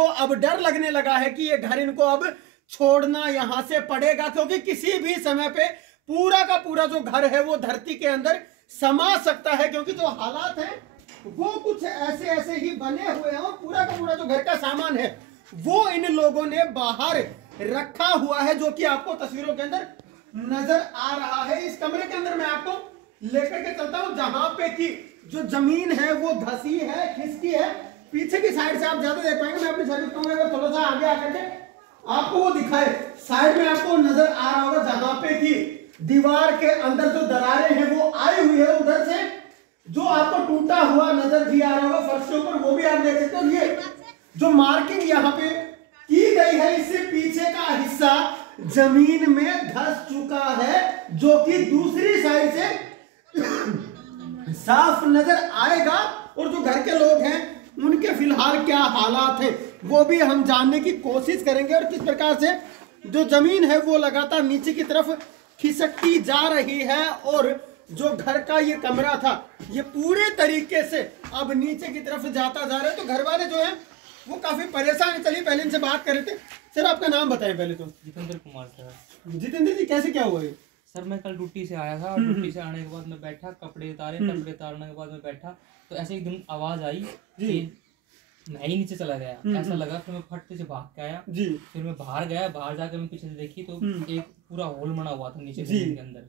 को अब डर लगने लगा है कि ये घर इनको अब छोड़ना यहाँ से पड़ेगा, क्योंकि किसी भी समय पे पूरा का पूरा जो घर है वो धरती के अंदर समा सकता है, क्योंकि जो हालात हैं वो कुछ ऐसे ऐसे ही बने हुए हैं और पूरा का पूरा जो घर का सामान है वो इन लोगों ने बाहर रखा हुआ है, जो कि आपको तस्वीरों के अंदर नजर आ रहा है। इस कमरे के अंदर मैं आपको लेकर के चलता हूं, जहां पे की जो जमीन है वो धसी है, खिसकी है। पीछे की साइड से आप ज्यादा देख पाएंगे, मैं अपनी साइड कहूंगा अगर थोड़ा सा आगे आकर के आपको वो दिखाए। साइड में आपको नजर आ रहा होगा जहां पे की दीवार के अंदर जो दरारें हैं वो आई हुई है, उधर से जो आपको टूटा हुआ नजर भी आ रहा होगा फर्श के ऊपर, वो भी आप देख सकते हो। ये जो मार्किंग यहाँ पे की गई है, इससे पीछे का हिस्सा जमीन में धंस चुका है, जो कि दूसरी साइड से साफ नजर आएगा। और जो घर के लोग हैं उनके फिलहाल क्या हालात हैं वो भी हम जानने की कोशिश करेंगे, और किस प्रकार से जो जमीन है वो लगातार नीचे की तरफ खिसकती जा रही है, और जो घर का ये कमरा था ये पूरे तरीके से अब नीचे की तरफ जाता जा रहा है। तो घर वाले जो है वो काफी परेशान है। चलिए पहले इनसे बात कर रहे थे। सर आपका नाम बताएं पहले तो। जितेंद्र कुमार सर। जितेंद्र जी कैसे क्या हुआ ये? सर मैं कल ड्यूटी से आया था, ड्यूटी से आने के बाद मैं बैठा, कपड़े उतारे, कपड़े उतारने के बाद मैं बैठा तो ऐसे एकदम आवाज आई कि मैं ही नीचे चला गया। ऐसा लगा, फिर मैं फट से भाग के आया जी। फिर मैं बाहर गया, बाहर जाकर मैं पीछे से देखी तो एक पूरा होल बना हुआ था नीचे जमीन के अंदर,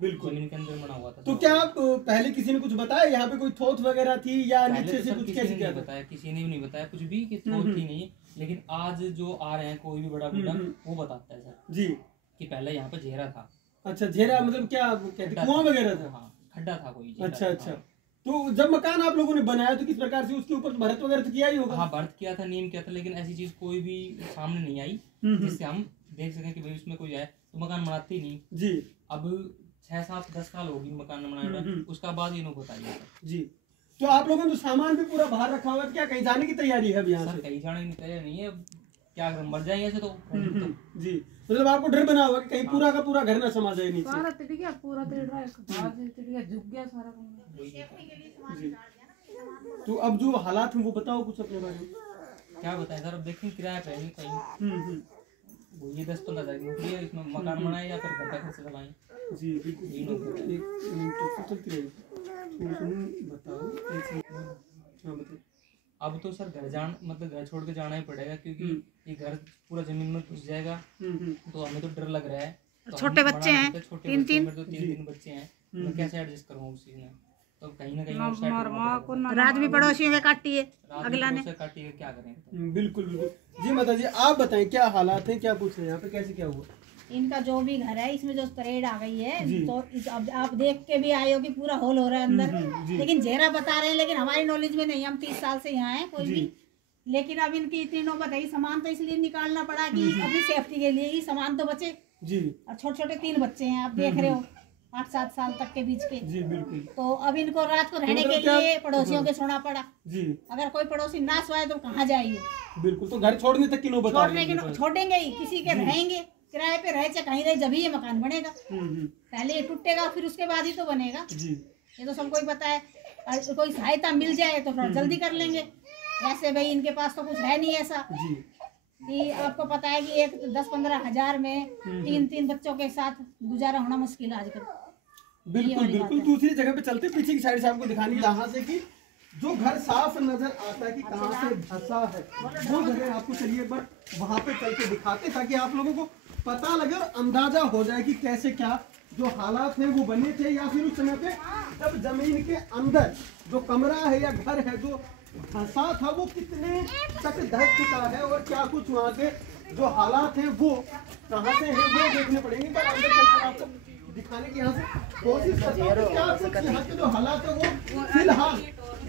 बिल्कुल जमीन के अंदर बना हुआ था। तो क्या आप पहले किसी ने कुछ बताया यहाँ पे कोई थोथ वगैरह थी या नीचे से कुछ? कैसे क्या बताया? किसी ने भी नहीं बताया कुछ भी कि थोथ थी नहीं, लेकिन आज जो आ रहे हैं कोई भी बड़ा बूढ़ा वो बताता है सर जी कि पहले यहाँ पे घेरा था। अच्छा, घेरा मतलब क्या कहते हैं, कुआं वगैरह था? हाँ, खड्डा था कोई। अच्छा अच्छा। तो जब मकान आप लोगों ने बनाया तो किस प्रकार से उसके ऊपर भरत वगैरह तो किया ही होगा? हाँ, भरत किया था, नीम किया था, लेकिन ऐसी चीज कोई भी सामने नहीं आई जिससे हम देख सकें कि भाई उसमें कोई है। तो मकान बनाते ही नहीं जी। अब 6-7-10 साल होगी मकान बनाए, उसका बाद इन्हों बताइए जी। तो आप लोगों ने तो सामान भी पूरा बाहर रखा हुआ है, क्या कहीं जाने की तैयारी है? सर कहीं जाने की तैयारी नहीं है, क्या अगर मर जाएंगे ऐसे तो जी। मतलब आपको डर बना हुआ कि कहीं पूरा का पूरा घर ना समा जाए नीचे। सारा पूरा झुक गया सारा जी। तो अब जो हालात हैं वो बताओ कुछ अपने बारे में। क्या बताएं सर, अब देखें किराया पे नहीं कहीं वो ये 10-15 हज़ार की नौकरी है, इसमें मकान बनाए या फिर घर का खर्च चलाएं जी। बिल्कुल। अब तो सर मतलब घर छोड़ के जाना ही पड़ेगा, क्योंकि ये घर पूरा जमीन में घुस जाएगा। तो हमें तो डर लग रहा है। तो छोटे बच्चे हैं, तीन बच्चे हैं, मैं कैसे एडजस्ट करूँ उस चीज में? तो कहीं ना कहीं रात भी पड़ोसियों के काटी है, अगला ने काटी है, क्या करें? बिल्कुल बिल्कुल जी। माता जी आप बताएं क्या हालात हैं, क्या पूछ रहे हैं यहाँ पे, कैसे क्या हुआ? इनका जो भी घर है इसमें जो तरेड़ आ गई है, तो अब आप देख के भी आए हो कि पूरा होल हो रहा है अंदर। लेकिन जेरा बता रहे हैं, लेकिन हमारी नॉलेज में नहीं, हम 30 साल से यहाँ हैं कोई भी। लेकिन अब इनकी इतनी नौबत है, सामान तो इसलिए निकालना पड़ा कि अभी सेफ्टी के लिए ही सामान तो बचे जी। और छोटे छोटे 3 बच्चे हैं, आप देख रहे हो 8-7 साल तक के बीच के जी। बिल्कुल। तो अब इनको रात को रहने के लिए पड़ोसियों के सोना पड़ा जी। अगर कोई पड़ोसी ना सोए तो कहाँ जाइए? बिल्कुल। तो घर छोड़ने तक की नौबत छोड़ेंगे ही, किसी के रहेंगे, किराए पे रहे चाहे कहीं रहे, जब ही ये मकान बनेगा। पहले ये टूटेगा फिर उसके बाद ही तो बनेगा जी। ये तो सबको ही पता है। कोई सहायता मिल जाए तो थोड़ा जल्दी कर लेंगे, वैसे भाई इनके पास तो कुछ है नहीं ऐसा जी। कि आपको पता है कि 10-15 हज़ार में 3 बच्चों के साथ गुजारा होना मुश्किल है आजकल। बिल्कुल बिल्कुल। दूसरी जगह पे चलते, पीछे की साइड से आपको दिखाने जहाँ से कि जो घर साफ नजर आता है कि कहाँ से धंसा है, वो जगह आपको चलिए एक बार वहाँ पे चल के दिखाते, ताकि आप लोगों को पता लगे और अंदाजा हो जाए कि कैसे क्या जो हालात हैं वो बने थे, या फिर उस समय पे जब जमीन के अंदर जो कमरा है या घर है जो धंसा था वो कितने तक धंस चुका है, और क्या कुछ वहाँ के जो हालात हैं वो कहाँ से हैं वो देखने पड़ेंगे। पर अंदर चलकर आपको दिखाने की यहाँ से कोशिश करता हूँ क्या कुछ यहाँ के जो हालात है वो फिलहाल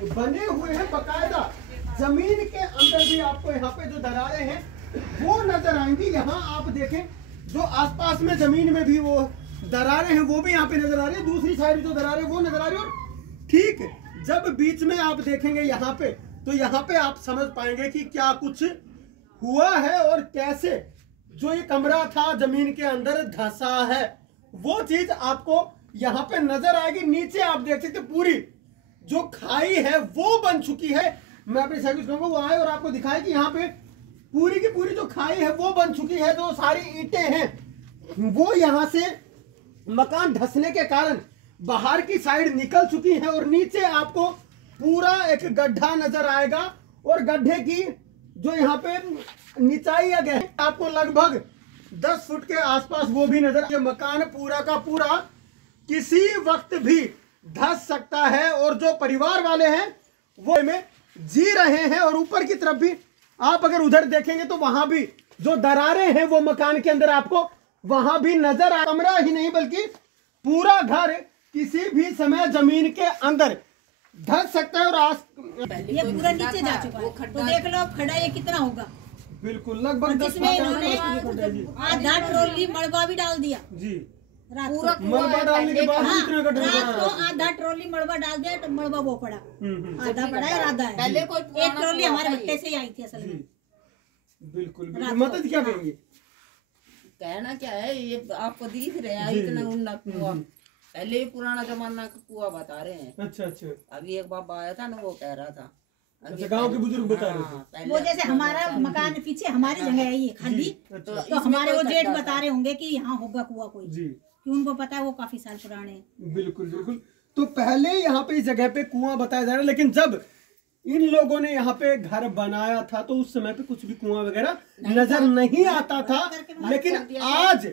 बने हुए हैं। बकायदा जमीन के अंदर भी आपको यहाँ पे जो दरारें हैं वो नजर आएंगी। यहाँ आप देखें जो आसपास में जमीन में भी वो दरारें हैं वो भी यहाँ पे नजर आ रही है, दूसरी साइड जो दरारें वो नजर आ रही है। और ठीक जब बीच में आप देखेंगे यहाँ पे, तो यहाँ पे आप समझ पाएंगे कि क्या कुछ हुआ है और कैसे जो ये कमरा था जमीन के अंदर धंसा है, वो चीज आपको यहाँ पे नजर आएगी। नीचे आप देख सकते पूरी जो खाई है वो बन चुकी है। मैं अपनी सर्विस कहूंगा वो आए और आपको दिखाए कि यहाँ पे पूरी की पूरी जो खाई है वो बन चुकी है, जो सारी ईंटें हैं वो यहाँ से मकान धंसने के कारण बाहर की साइड निकल चुकी है और नीचे आपको पूरा एक गड्ढा नजर आएगा और गड्ढे की जो यहाँ पे निचाई है आपको लगभग 10 फुट के आसपास वो भी नजर। ये मकान पूरा का पूरा किसी वक्त भी धंस सकता है और जो परिवार वाले हैं वो में जी रहे हैं। और ऊपर की तरफ भी आप अगर उधर देखेंगे तो वहां भी जो दरारें हैं वो मकान के अंदर आपको वहां भी नजर आ। कमरा ही नहीं बल्कि पूरा घर किसी भी समय जमीन के अंदर धंस सकता है। और ये पूरा नीचे जा चुका है, तो देख लो खड़ा ये कितना होगा। बिल्कुल लगभग 10 जिसमें इन्होंने आधा ट्रॉली मलबा भी डाल दिया जी। रात को। मलबा डालने के बाद हाँ, कितना गड्ढा रात को आधा ट्रॉली मलबा डाल दिया तो मलबा वो पड़ा, आधा पड़ा है आधा है। पहले कोई एक ट्रॉली हमारे भट्टे से ही आई थी असल में। बिल्कुल मदद क्या करेंगे? कहना क्या है, ये आपको दिख रहा है इतना उन्नत कुआं, पहले पुराना जमाना का कुआं बता रहे हैं। अच्छा अच्छा। अभी एक बाबा आया था ना, वो कह रहा था अच्छा, गांव के बुजुर्ग बता रहे थे। वो जैसे हमारा मकान पीछे हमारी जगह है ये खाली, तो हमारे वो जेठ बता रहे होंगे कि यहाँ होगा कुआं कोई जी, कि उनको पता है वो काफी साल पुराने हैं। बिल्कुल बिल्कुल। तो पहले यहाँ पे इस जगह पे कुआं बताया जा रहा है, लेकिन जब इन लोगों ने यहाँ पे घर बनाया था तो उस समय पे कुछ भी कुआं वगैरह नजर नहीं आता था। लेकिन आज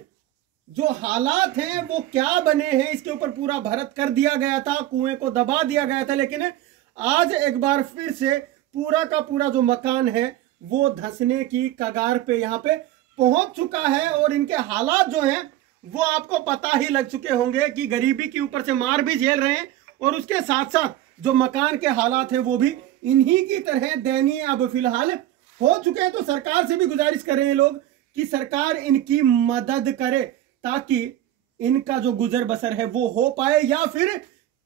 जो हालात हैं वो क्या बने हैं, इसके ऊपर पूरा भरत कर दिया गया था, कुएं को दबा दिया गया था, लेकिन आज एक बार फिर से पूरा का पूरा जो मकान है वो धंसने की कगार पे यहाँ पे पहुंच चुका है। और इनके हालात जो हैं वो आपको पता ही लग चुके होंगे कि गरीबी के ऊपर से मार भी झेल रहे हैं और उसके साथ साथ जो मकान के हालात हैं वो भी इन्हीं की तरह दयनीय अब फिलहाल हो चुके हैं। तो सरकार से भी गुजारिश कर रहे हैं लोग कि सरकार इनकी मदद करे ताकि इनका जो गुजर बसर है वो हो पाए या फिर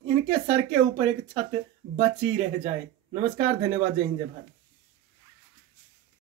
इनके सर के ऊपर एक छत बची रह जाए। नमस्कार, धन्यवाद, जय हिंद, जय भारत।